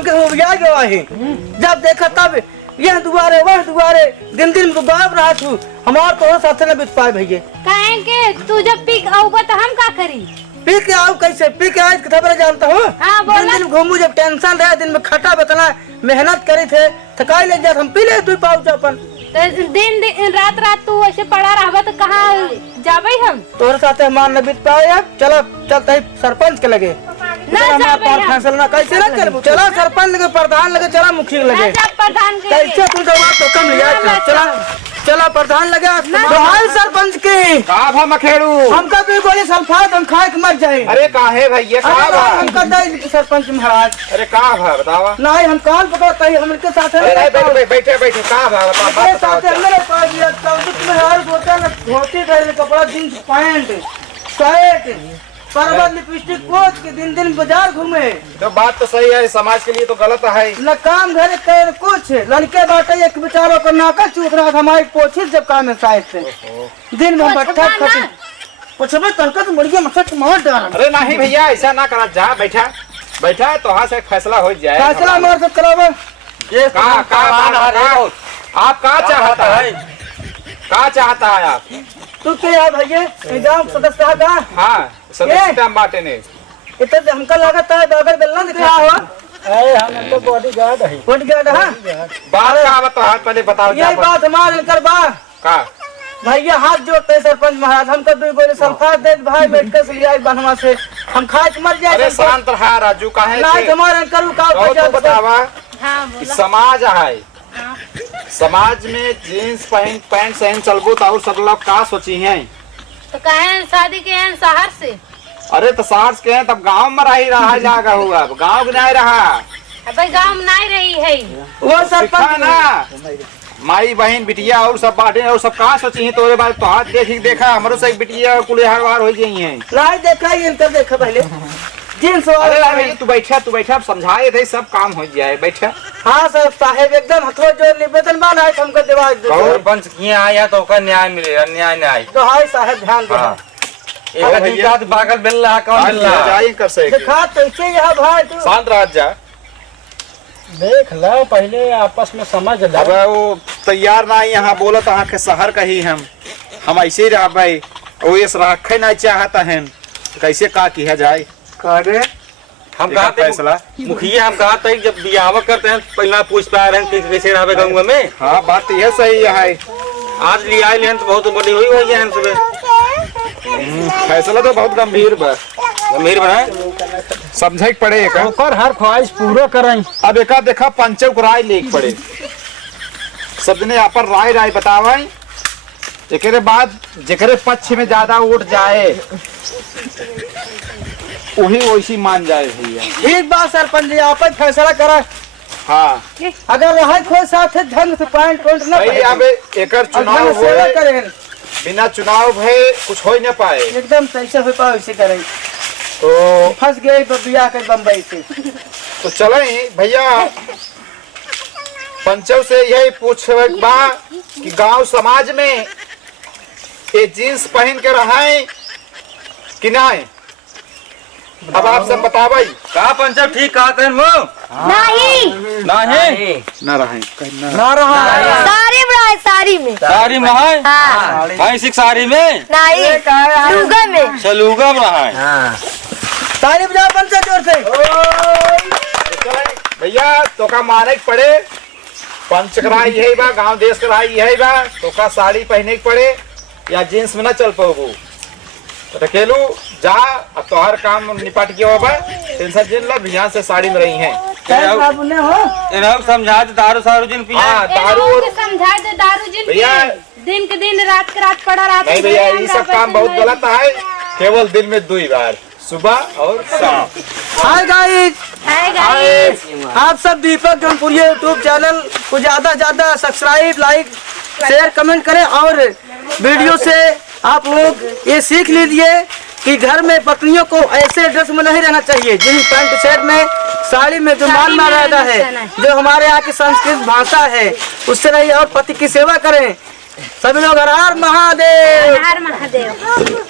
मन के उबिया गया है। जब देखा तब यह दुआरे वह दुआरे दिन दिन गायब रहा तू हमार तो साथ न बित पाए भैया। काहे के तू जब पी आऊगा तो हम का करी? पी के आओ कैसे पी के आज खबर जानता हूँ। हाँ, बोला। दिन दिन घूमू जब टेंशन रहे दिन में खटा बेतना मेहनत करी थे थकाई ले जात हम पी ले तू पाऊ अपन दिन रात तू ऐसे पड़ा रहा तो कहाँ जाबे हम? तोरे साथ हमार न बीत पाए यार। चलो चल सरपंच के लगे फैसला ना कैसे ना कर चला सरपंच लगे प्रधान लगे चला मुखिया लगे कैसे तुम तो कम लिया चला चला प्रधान लगे हाल सरपंच के का मखेड़ू हमका भी गोली सल्फात हम खाए के मर जाए। अरे काहे भैया हमका दे सरपंच महाराज। अरे का भा बतावा नहीं हम कान पकड़ता ही हमके साथ बैठे बैठे का भा साथ मेरे पास ये महाराज होता ना धोती पहले कपड़ा जींस पैंट शर्ट परवल लिपस्टिक कोच के दिन दिन बाजार घूमे। तो बात तो सही है समाज के लिए तो गलत है न काम घर कर कुछ लड़के बाटे एक बेचारों का नाका चूक रहा हमारी पोछिल जब काम है शायद से दिन में बट्ठा खटी पोछबे करके तो मुर्गी मसक मार डाल। अरे नहीं भैया ऐसा ना करा जा बैठा बैठा तो वहाँ से फैसला हो जाए। फैसला हमारे से करावे ये आप का चाहता है का चाहता है आप? तू क्या है भैया गाँव सदस्य का? हाँ सदस्य बाटे ने इतना हमका लागत है बगल बेलना दिख रहा हुआ हम तो बॉडीगार्ड है। बॉडीगार्ड हाँ बात का बता पहले बताओ यही बात हमारे कर बा का भैया हाथ जोड़ते सरपंच महाराज हम तो दो गोले सल्फात दे भाई मेडिकल से लिया बनवा से हम खाए मर जाए। अरे शांत रहा राजू काहे ना हमारे करू का बतावा हाँ, समाज है समाज में जींस पैंट सहन चलबो तो और सब लोग का सोची हैं तो कहे शादी के हैं शहर से। अरे तो शहर के हैं तब गांव में रहा जागा हुआ गांव में नहीं रहा भाई गांव में नहीं रही है वो सरपंच ना माई बहन बिटिया और सब बाटे और सब कहा सोची है तोरे बारे तो हाथ देखा हमारे से बिटिया कुल हार हो गई है नहीं देखा इनका देखा पहले जींस अरे तू बैठा समझाए थे सब काम हो जाए बैठा। हाँ सर साहेब एकदम हथो जो निवेदन बना है हमको दिवा सरपंच किए आया तो का न्याय मिलेगा न्याय न्याय तो हाय साहेब ध्यान दे एक दिन बाद बागल बेल रहा कौन बेल रहा जाई कर सके देखा कैसे यह भाई तू शांत रह जा देख ला पहले आपस में समझ ला। अब वो तैयार ना यहाँ बोलत अहाँ के शहर का ही हम ऐसे ही रह भाई वो ये रखे ना चाहता है कैसे का किया जाए करे हम कहा फैसला मुखिया हम कहा था जब बियाह करते हैं पहला पूछ पा रहे हैं कैसे रहे गाँव में। हाँ बात तो यह सही है आज लिया है तो बहुत बड़ी हुई है फैसला तो बहुत गंभीर गंभीर बनाए समझे पड़े ओकर हर ख्वाहिश पूरा करें। अब अब एका देखा पंचों को राय लेके पड़े सब ने यहाँ पर राय बतावा एक बाद जेकरे पक्ष में ज्यादा उठ जाए वही वैसी मान जाए भैया। ठीक बात सरपंच जी आप फैसला करा। हाँ अगर रहा कोई साथ ढंग से पैंट पैंट न अब एकर चुनाव सेवा करें बिना चुनाव भय कुछ हो न पाए एकदम कैसे हो पाए वैसे करें तो फंस गए बिया के बम्बई से। तो चले भैया पंचों से यही पूछ बा कि गांव समाज में ये जींस पहन के रहे कि नहीं अब आप सब बतावाई कहा पंचर ठीक कहा थे वो नहीं ना रहे ना रहा सारी में सारी में साड़ी में है हाँ। भाई साड़ी में नहीं लुगा में सलूगा में रहा है सारी बजा पंचा जोर से भैया तो का माने के पड़े पंच कराई यही बा गांव देश कराई यही बा तो का साड़ी पहने के पड़े या जींस में ना चल पाओ रखेलू जा अब तो हर काम निपट गया होगा टेंशन जिन ला यहाँ से साड़ी में रही हैं ने हो समझा दारू सारू जिन पिया हाँ दारू समझा दे दारू जिन भैया दिन के दिन रात के रात पड़ा रहा नहीं भैया ये सब काम बहुत गलत है केवल दिन में 2 बार सुबह और शाम। हाय गाइस आप सब दीपक जौनपुरी यूट्यूब चैनल को ज्यादा सब्सक्राइब लाइक शेयर कमेंट करें और वीडियो से आप लोग ये सीख लीजिए कि घर में पत्नियों को ऐसे ड्रेस में नहीं रहना चाहिए जिन पैंट शर्ट में साड़ी में जो मान मारा रहता है जो हमारे यहाँ की संस्कृत भाषा है उससे रहिए और पति की सेवा करें। सभी लोग हर हर महादेव।